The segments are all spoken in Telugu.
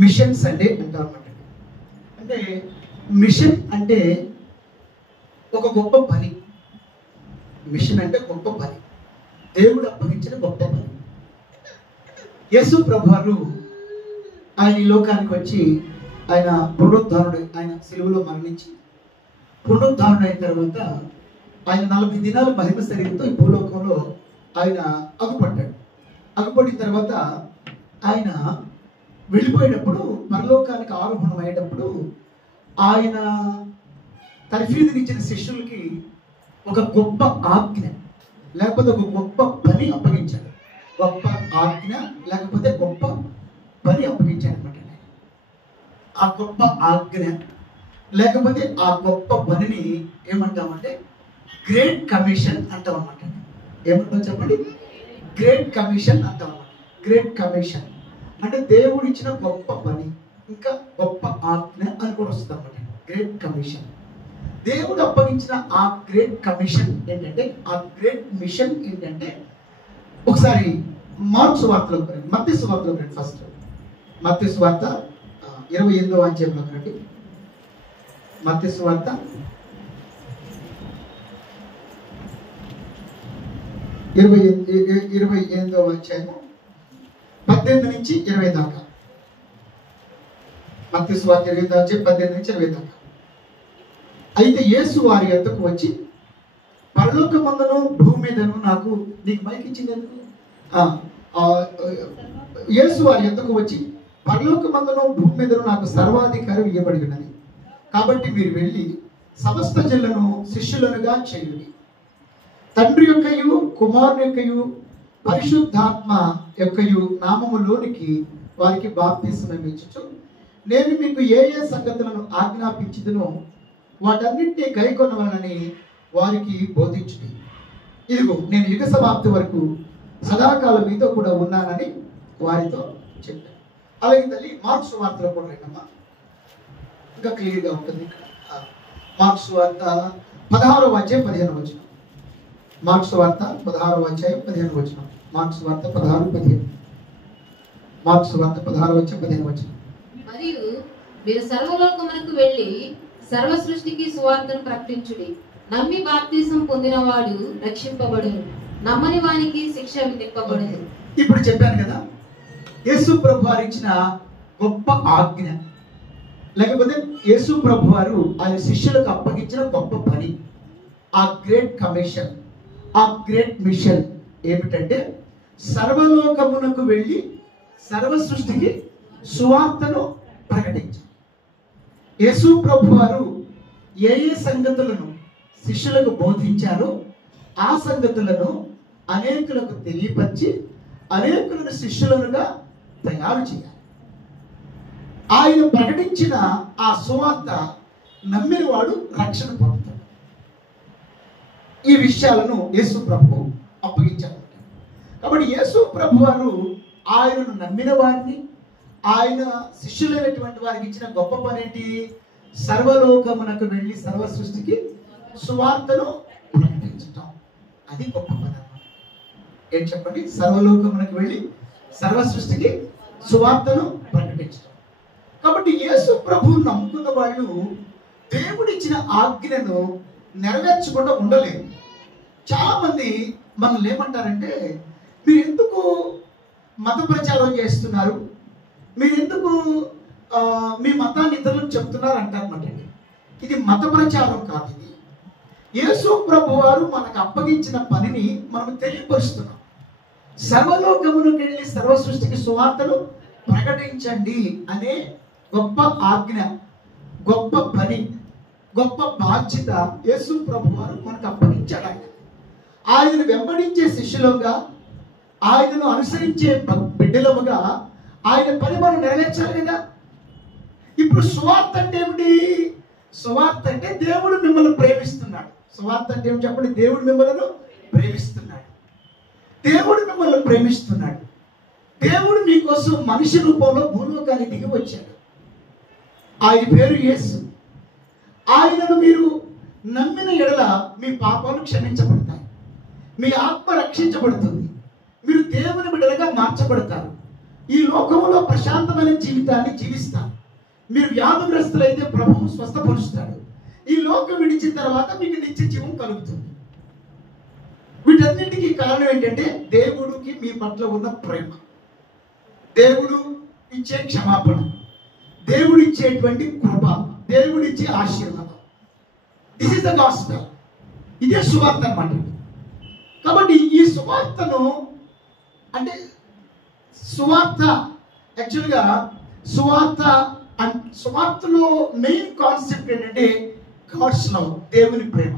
మిషన్ సండే అంటారు అన్నమాట. అంటే మిషన్ అంటే ఒక గొప్ప పని. మిషన్ అంటే గొప్ప పని, దేవుడు అప్పగించిన గొప్ప పని. యేసు ప్రభువారు ఆయన ఈ లోకానికి వచ్చి ఆయన పునరుద్ధారుడు, ఆయన సిలువలో మరణించి పునరుద్ధారుడు అయిన తర్వాత ఆయన 40 దినాలు మహిమ శరీరంతో ఈ భూలోకంలో ఆయన అగుపడ్డాడు. అగుపడిన తర్వాత ఆయన వెళ్ళిపోయేటప్పుడు, పరలోకానికి ఆరోహణం అయ్యేటప్పుడు ఆయన తర్ఫీదునిచ్చిన శిష్యులకి ఒక గొప్ప ఆజ్ఞ లేకపోతే ఒక గొప్ప పని అప్పగించాడు. గొప్ప ఆజ్ఞ లేకపోతే గొప్ప పని అప్పగించాడు అనమాట. ఆ గొప్ప ఆజ్ఞ లేకపోతే ఆ గొప్ప పనిని ఏమంటామంటే గ్రేట్ కమిషన్ అంటాం అనమాట. ఏమంటాం చెప్పండి? గ్రేట్ కమిషన్ అంటాం అనమాట. గ్రేట్ కమిషన్ అంటే దేవుడు ఇచ్చిన గొప్ప పని, ఇంకా గొప్ప ఆజ్ఞ అని కూడా వస్తుంది అనమాట. గ్రేట్ కమిషన్, దేవుడు అప్పగించిన ఆ గ్రేట్ కమిషన్ ఏంటంటే, ఆ గ్రేట్ మిషన్ ఏంటంటే, ఒకసారి మార్క్స్ వార్తలో రండి, మత్తయి సువార్తలో రండి. ఫస్ట్ మత్తయి సువార్త 28వ అధ్యాయంలో రండి. మత్తయి సువార్త 28వ అధ్యాయము 18 నుంచి 20 దాకా. మత్తయి సువార్త 28వ అధ్యాయం 18 నుంచి 20 దాకా. అయితే యేసు వారి యొద్దకు వచ్చి, పరలోకమందును భూమి మీదను నాకు, నీకు మైక్ ఇచ్చింది ఎందుకు? యేసు వారి యొద్దకు వచ్చి, పరలోకమందును భూమి మీదను నాకు సర్వాధికారం ఇవ్వబడి ఉన్నది. కాబట్టి మీరు వెళ్ళి సమస్త జనులను శిష్యులనుగా చేయుడి. తండ్రి యొక్కయు కుమారుని యొక్కయు పరిశుద్ధాత్మ యొక్కయు నామములోనికి వారికి బాప్తిస్మం ఇచ్చుచు, నేను మీకు ఏ ఏ సంగతులను ఆజ్ఞాపించుదునో వాటన్నింటినీ గైకొనవలనని వారికి బోధించుడి. ఇదిగో నేను యుగ సమాప్తి వరకు సదాకాలం మీతో కూడా ఉన్నానని వారితో చెప్పాను. అలాగే తల్లి మార్క్స్ వార్తలో కూడా రండమ్మా, ఇంకా క్లియర్గా ఉంటుంది. మార్క్స్ వార్త 16వ అధ్యాయం 15వ వచనం. మార్క్స్ వార్త 16వ అధ్యాయం 15వ వచనం. మార్క్స్ వార్త 16:15. మార్క్స్ వార్త 16వ అధ్యాయం 15వ వచనం. మరియు మీరు సర్వలోకమునకు వెళ్ళి సర్వ సృష్టికి సువార్తను ప్రకటించుడి. నమ్మి బాప్తిసం పొందినవాడు రక్షింపబడును, నమ్మని వానికి శిక్ష విధింపబడును. ఇప్పుడు చెప్పాను కదా, యేసు ప్రభు వారు ఇచ్చిన గొప్ప ఆజ్ఞ లేకపోతే యేసు ప్రభు వారు ఆయన శిష్యులకు అప్పగించిన గొప్ప పని, ఆ గ్రేట్ కమిషన్, ఆ గ్రేట్ మిషన్ ఏమిటంటే సర్వలోకమునకు వెళ్ళి సర్వ సృష్టికి సువార్తను ప్రకటించారు. యేసు ప్రభు వారు ఏ ఏ సంగతులను శిష్యులకు బోధించారో ఆ సంగతులను అనేకులకు తెలియపరిచి అనేకులను శిష్యులనుగా తయారు చేయాలి. ఆయన ప్రకటించిన ఆ సువార్త నమ్మిన వాడు రక్షణ పొందుతాడు. ఈ విషయాలను యేసు ప్రభు అప్పగించారు. కాబట్టి యేసు ప్రభు వారు ఆయనను నమ్మిన వారిని, ఆయన శిష్యులైనటువంటి వారికి ఇచ్చిన గొప్ప పని ఏంటి? సర్వలోకమునకు వెళ్ళి సర్వ సృష్టికి సువార్తను ప్రకటించటం. అది గొప్ప పని అన్నమాట. ఏం చెప్పండి? సర్వలోకమునకు వెళ్ళి సర్వ సృష్టికి సువార్తను ప్రకటించటం. కాబట్టి యేసు ప్రభువు నమ్ముకున్న వాళ్ళు దేవుడిచ్చిన ఆజ్ఞను నెరవేర్చకుండా ఉండలేదు. చాలా మంది మనల్ని ఏమంటారంటే, మీరు ఎందుకు మత ప్రచారం చేస్తున్నారు, మీరు ఎందుకు మీ మతాన్ని ఇతరులకు చెప్తున్నారు అంటారన్నమాట. ఇది మత ప్రచారం కాదు. ఇది యేసు ప్రభు వారు మనకు అప్పగించిన పనిని మనం తెలియపరుస్తున్నాం. సర్వలోకమునకు వెళ్ళి సర్వ సృష్టికి సువార్తను ప్రకటించండి అనే గొప్ప ఆజ్ఞ, గొప్ప పని, గొప్ప బాధ్యత యేసు ప్రభు వారు మనకు అప్పగించాడు. ఆయనను వెంబడించే శిష్యులుగా, ఆయనను అనుసరించే బిడ్డలముగా ఆయన పని మనం నెరవేర్చాలి కదా. ఇప్పుడు సువార్త అంటే ఏమిటి? సువార్త అంటే దేవుడు మిమ్మల్ని ప్రేమిస్తున్నాడు. సువార్త అంటే ఏమి చెప్పండి? దేవుడు మిమ్మల్ని ప్రేమిస్తున్నాడు. దేవుడు మిమ్మల్ని ప్రేమిస్తున్నాడు. దేవుడు మీకోసం మనిషి రూపంలో భూలోకానికి దిగి వచ్చాడు. ఆయన పేరు యేసు. ఆయనను మీరు నమ్మిన ఎడల మీ పాపాలు క్షమించబడతాయి, మీ ఆత్మ రక్షించబడుతుంది, మీరు దేవుని బిడ్డలుగా మార్చబడతారు. ఈ లోకంలో ప్రశాంతమైన జీవితాన్ని జీవిస్తారు. మీరు వ్యాధిగ్రస్తులైతే ప్రభువు స్వస్థపరుస్తాడు. ఈ లోకం విడిచిన తర్వాత మీకు నిత్య జీవం కలుగుతుంది. వీటన్నిటికీ కారణం ఏంటంటే దేవుడికి మీ పట్ల ఉన్న ప్రేమ, దేవుడు ఇచ్చే క్షమాపణ, దేవుడు ఇచ్చేటువంటి కృప, దేవుడు ఇచ్చే ఆశీర్వాదం. This is the gospel. ఇదే సువార్త అన్నమాట. కాబట్టి ఈ సువార్తను అంటే సువార్త యాక్చువల్గా సువార్తలో మెయిన్ కాన్సెప్ట్ ఏంటంటే గాడ్స్ లవ్, దేవుని ప్రేమ.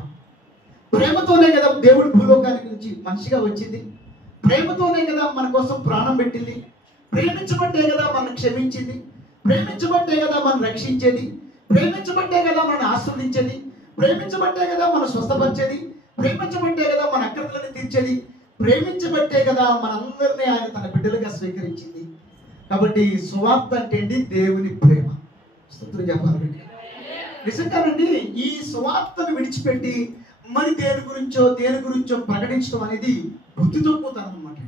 ప్రేమతోనే కదా దేవుడు భూలోకానికి నుంచి మనిషిగా వచ్చింది. ప్రేమతోనే కదా మన కోసం ప్రాణం పెట్టింది. ప్రేమించబట్టే కదా మనం క్షమించింది. ప్రేమించబట్టే కదా మనం రక్షించేది. ప్రేమించబట్టే కదా మనం ఆస్వాదించేది. ప్రేమించబట్టే కదా మనం స్వస్థపరిచేది. ప్రేమించబట్టే కదా మన అక్రతలను తీర్చేది. ప్రేమించబట్టే కదా మనందరినీ ఆయన తన బిడ్డలుగా స్వీకరించింది. కాబట్టి సువార్త అంటే అండి దేవుని ప్రేమ. స్తోత్రం చెప్పాలండి. నిజంగానండి ఈ సువార్తను విడిచిపెట్టి మరి దేని గురించో ప్రకటించడం అనేది బుద్ధి తక్కువతనం అన్నమాట.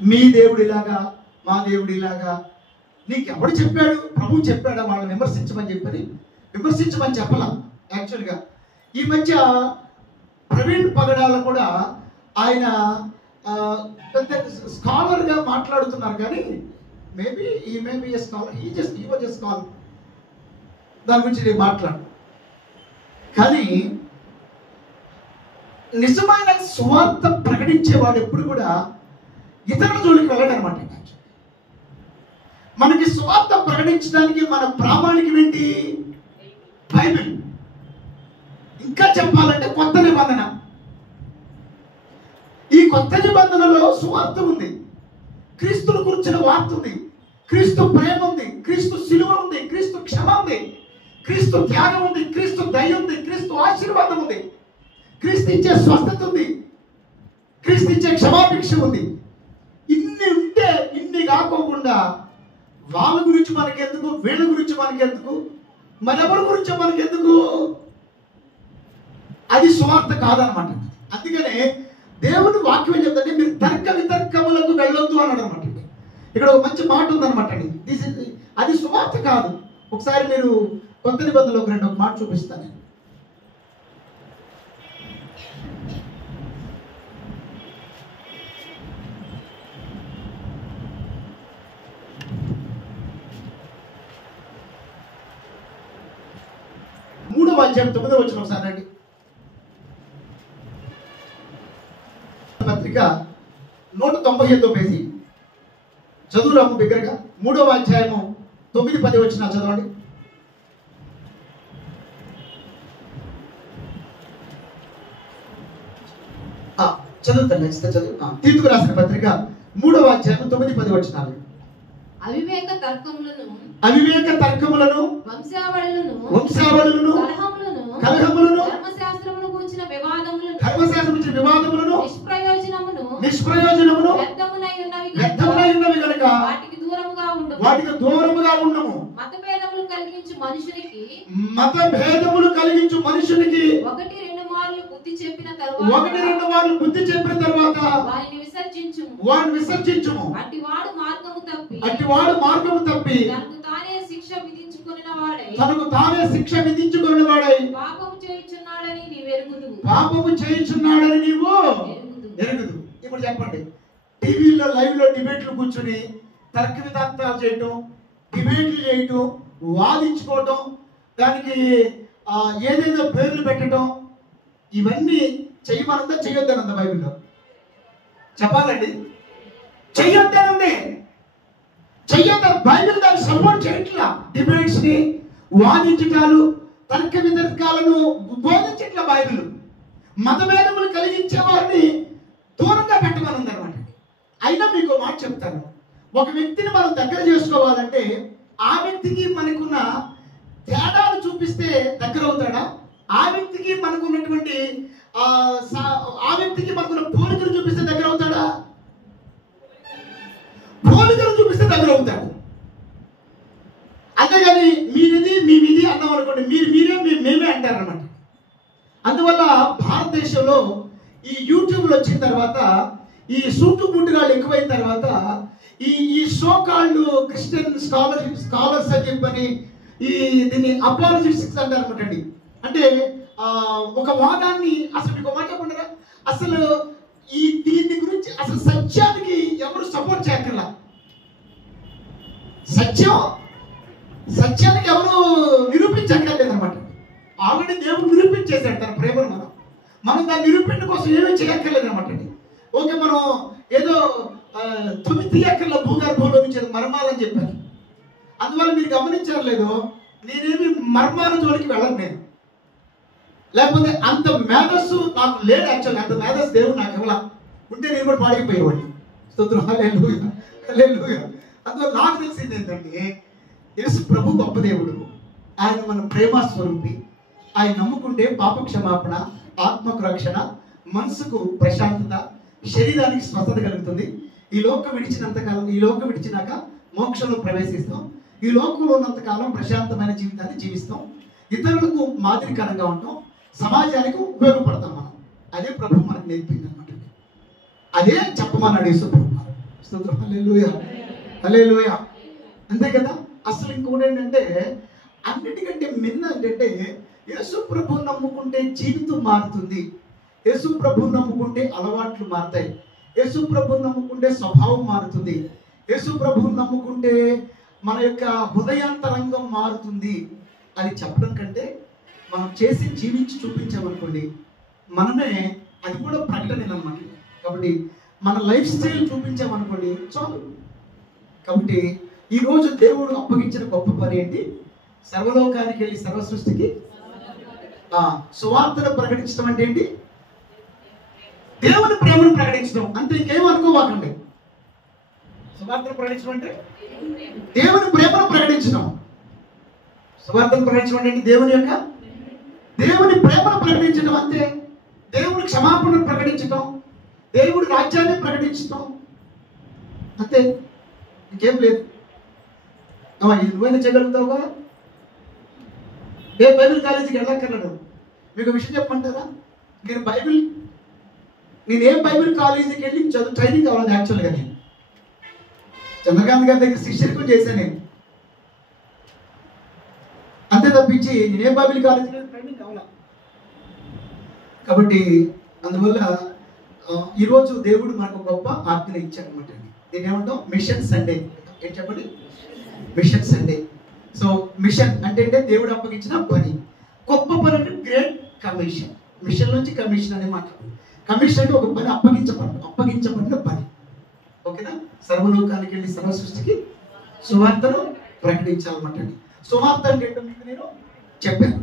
మీ దేవుడిలాగా మా దేవుడిలాగా నీకెవడు చెప్పాడు? ప్రభువు చెప్పాడా? వాళ్ళని విమర్శించమని చెప్పలా. యాక్చువల్గా ఈ మధ్య ప్రవీణ్ పగడాల కూడా ఆయన పెద్ద స్కాలర్గా మాట్లాడుతున్నారు. కానీ మేబీ ఏ స్కాలర్ దాని గురించి నేను మాట్లాడు. కానీ నిజమైన సువార్త ప్రకటించేవాడు ఎప్పుడు కూడా ఇతరుల జోలికి వెళ్ళడనమాట. మనకి సువార్త ప్రకటించడానికి మన ప్రామాణికం ఏంటి? బైబిల్. ఇంకా చెప్పాలంటే కొత్త నిబంధన. ఈ కొత్త నిబంధనలో సువార్త ఉంది, క్రీస్తును గురించిన వార్త ఉంది, క్రీస్తు ప్రేమ ఉంది, క్రీస్తు శిలువ ఉంది, క్రీస్తు క్షమ ఉంది, క్రీస్తు త్యాగం ఉంది, క్రీస్తు దయ ఉంది, క్రీస్తు ఆశీర్వాదం ఉంది, క్రీస్తు ఇచ్చే స్వస్థత ఉంది, క్రీస్తు ఇచ్చే క్షమాభిక్ష ఉంది. ఇన్ని ఉంటే ఇన్ని కాకోకుండా వాళ్ళ గురించి మనకెందుకు, వీళ్ళ గురించి మనకెందుకు, మరెవరి గురించి మనకెందుకు? అది సువార్త కాదనమాట. అందుకనే దేవుని వాక్యం చెప్తుంటే మీరు తర్క వితర్కములకు వెళ్ళొద్దు అన్నాడు అనమాట. ఇక్కడ ఒక మంచి మాట ఉందన్నమాట అండి. అది సువార్త కాదు. ఒకసారి మీరు కొత్త నిబంధనలో ఒక మాట చూపిస్తాను. మూడవ అధ్యాయం 9వ వచనం ఒకసారి రండి. పత్రిక 198వ పేజీ చదువురాము బిగ్గరగా. 3వ అధ్యాయము 9-10 వచనాలు చదవండి. చదువుతాను చదువు. తీతుకు రాసిన పత్రిక 3వ అధ్యాయం 9-10 వచనాలు. అవివేక తర్కములను వంశావళులను కలహములను ధర్మశాస్త్రమును గురించిన వివాదములను నిష్ప్రయోజనమును వ్యర్థములై ఉన్నవి కనుక వాటికి దూరముగా ఉండము. మతభేదములు కలిగించు మనుషునికి ఒకటి రెండు మార్లు బుద్ధి చెప్పిన తర్వాత వారిని విసర్జించుము. అట్టివాడు మార్గము తప్పి తనకు తానే శిక్ష విధించుకున్న వాడై పాపము చేయుచున్నాడని నీవు ఎరుగుదు. ఇప్పుడు చెప్పండి, టీవీలో లైవ్ లో డిబేట్లు కూర్చుని తర్క వితర్కాలు చేయటం, డిబేట్లు చేయటం, వాదించుకోవటం, దానికి ఏదేదో పేర్లు పెట్టడం, ఇవన్నీ చేయమనందా చెయ్యొద్దనందా బైబిల్లో? చెప్పాలండి, చెయ్యొద్దనుంది. చెయ్యొద్ద బైబిల్ దాన్ని సపోర్ట్ చేయట్లా. డిబేట్స్ ని, వాదించటాలు, తర్క వితర్కాలను బోధించట్లా బైబిల్. మతభేదములు కలిగించే వారిని దూరంగా పెట్టమనుంది అనమాట. అయినా మీకు మాట చెప్తాను, ఒక వ్యక్తిని మనం దగ్గర చేసుకోవాలంటే ఆ వ్యక్తికి మనకున్న తేడాలు చూపిస్తే దగ్గర అవుతాడా? ఆ వ్యక్తికి మనకున్నటువంటి పోలికలు చూపిస్తే దగ్గర అవుతాడా? పోలికలు చూపిస్తే దగ్గర అవుతాడు. అంతేగాని మీది అన్నాం అనుకోండి, మీరే మేమే అంటారు అన్నమాట. అందువల్ల భారతదేశంలో ఈ యూట్యూబ్లు వచ్చిన తర్వాత, ఈ సూటు బూటుగాళ్ళు ఎక్కువైన తర్వాత ఈ సో కాల్డ్ క్రిస్టియన్ స్కాలర్స్ అని చెప్పని దీన్ని అపాలజిస్టిక్స్ అంటారు అనమాట అండి. అంటే ఒక వాదాన్ని అసలు మీకు మాట చెప్పంటారా, అసలు దీని గురించి అసలు సత్యానికి ఎవరు సపోర్ట్ చేయక్కర్లా. సత్యానికి ఎవరు నిరూపించక్కర్లేదు అనమాట. ఆల్రెడీ దేవుడు నిరూపించేశాడు తన ప్రేమను. మనం దాన్ని నిరూపించడం కోసం ఏమీ చేయక్కర్లేదు అనమాట అండి. ఓకే, మనం ఏదో 9 ఎకర్ల భూగర్భంలో నుంచి మర్మాలని చెప్పారు. అందువల్ల మీరు గమనించారు లేదో, నేనేమి మర్మాల జోలికి వెళ్ళను నేను. లేకపోతే అంత మేధస్సు నాకు లేదు. యాక్చువల్గా అంత మేధస్సు దేవుడు నాకు ఇవ్వాల. ఉంటే నేను కూడా పాడిపోయేవాడిని. స్తోత్రం, హల్లెలూయా, హల్లెలూయా. అందువల్ల నాకు తెలిసింది ఏంటంటే, యేసు ప్రభు గొప్ప దేవుడు. ఆయన మన ప్రేమ స్వరూపి. ఆయన నమ్ముకుంటే పాప క్షమాపణ, ఆత్మకు రక్షణ, మనసుకు ప్రశాంతత, శరీరానికి స్వస్థత కలుగుతుంది. ఈ లోకం విడిచినాక మోక్షంలో ప్రవేశిస్తాం. ఈ లోకంలో ఉన్నంతకాలం ప్రశాంతమైన జీవితాన్ని జీవిస్తాం. ఇతరులకు మాదిరికరంగా ఉంటాం. సమాజానికి ఉపయోగపడతాం మనం. అదే ప్రభు మనకు నేర్పింది అనమాట. అదే చెప్పమన్నాడు యేసు ప్రభు. స్తోత్రం, హల్లెలూయా, హల్లెలూయా. అంతే కదా. అసలు ఇంకోటి ఏంటంటే, అన్నిటికంటే మిన్న ఏంటంటే, యేసు ప్రభు నమ్ముకుంటే జీవితం మారుతుంది. యేసు ప్రభు నమ్ముకుంటే అలవాట్లు మారుతాయి. యేసు ప్రభు నమ్ముకుంటే స్వభావం మారుతుంది. యేసు ప్రభు నమ్ముకుంటే మన యొక్క హృదయాంతరంగం మారుతుంది అని చెప్పడం కంటే, మనం చేసి జీవించి చూపించామనుకోండి, మనమే అది కూడా ప్రకటన అనమాట. కాబట్టి మన లైఫ్ స్టైల్ చూపించామనుకోండి చాలు. కాబట్టి ఈరోజు దేవుడు అప్పగించిన గొప్ప పని ఏంటి? సర్వలోకానికి వెళ్ళి సర్వ సృష్టికి సువార్తను ప్రకటించడం. అంటే ఏంటి? దేవుని ప్రేమను ప్రకటించడం. అంతే, ఇంకేం అనుకోవాకండి. సువార్తను ప్రకటించడం అంటే దేవుని ప్రేమను ప్రకటించడం. సువార్తను ప్రకటించడం అంటే దేవుని ప్రేమను ప్రకటించడం. అంతే. దేవుని క్షమాపణను ప్రకటించడం, దేవుడి రాజ్యాన్ని ప్రకటించడం. అంతే, ఇంకేం లేదు. నువ్వైనా చేయగలుగుతావుగా. ఏ బైబిల్ కాలేజీకి వెళ్ళక్కర్లేదు. మీకు విషయం చెప్పమంటారా? నేనేం బైబిల్ కాలేజీకి వెళ్ళి ట్రైనింగ్ అవ్వలేదు. యాక్చువల్గా నేను చంద్రకాంత్ గారి దగ్గర శిష్యరికం చేశాను నేను. అంతే తప్పించి నేనేం బైబిల్ కాలేజీకి ట్రైనింగ్ అవ్వాల. కాబట్టి అందువల్ల ఈరోజు దేవుడు మనకు గొప్ప ఆజ్ఞ ఇచ్చాడు అనమాట. దీన్ని ఏమంటాం? Machine Sunday. ఏం చెప్పండి? Machine Sunday. సో మిషన్ అంటే దేవుడు అప్పగించిన పని. గొప్ప పని అంటే గ్రేట్ కమిషన్. మిషన్ నుంచి కమిషన్ అనే మాట. కమిషన్ అంటే ఒక పని అప్పగించబడిన పని. ఓకేనా? సర్వలోకానికి వెళ్ళి సర్వ సృష్టికి సువార్తను ప్రకటించాలన్నమాట. సువార్త అంటే ఏంటో మీకు నేను చెప్పాను.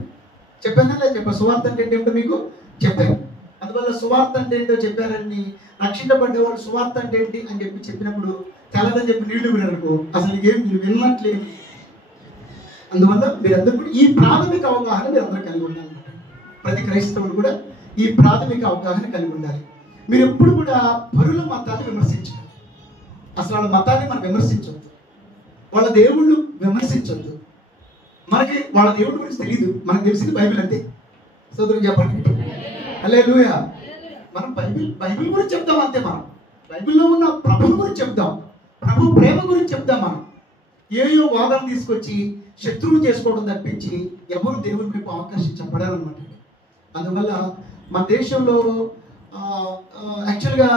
సువార్త అంటే ఏంటో మీకు చెప్పాను. అందువల్ల సువార్త అంటే ఏంటో చెప్పారని రక్షించబడ్డవాడు సువార్త అంటే ఏంటి అని చెప్పినప్పుడు తెల్లదని చెప్పి నీళ్లు వినరుకో అసలు ఏం మీరు వినట్లేదు. అందువల్ల మీరందరూ కూడా ఈ ప్రాథమిక అవగాహన మీరందరూ కలిగి ఉండాలన్నమాట. ప్రతి క్రైస్తవుడు కూడా ఈ ప్రాథమిక అవగాహన కలిగి ఉండాలి. మీరు ఎప్పుడు కూడా పరుల మతాన్ని విమర్శించండి. అసలు వాళ్ళ మతాన్ని మనం విమర్శించవద్దు. వాళ్ళ దేవుళ్ళు విమర్శించవద్దు. మనకి వాళ్ళ దేవుడి గురించి తెలియదు. మనకు తెలిసింది బైబిల్ అంతే. సోదరులు చెప్పండి, హల్లెలూయా. మనం బైబిల్ గురించి చెప్తాం అంతే. మనం బైబిల్లో ఉన్న ప్రభువు గురించి చెప్తాం, ప్రభు ప్రేమ గురించి చెప్తాం. మనం ఏయో వాదన తీసుకొచ్చి శత్రువులు చేసుకోవడం తప్పించి ఎవరు దేవుని వైపు ఆకర్షించబడారనమాట. అందువల్ల మన దేశంలో యాక్చువల్గా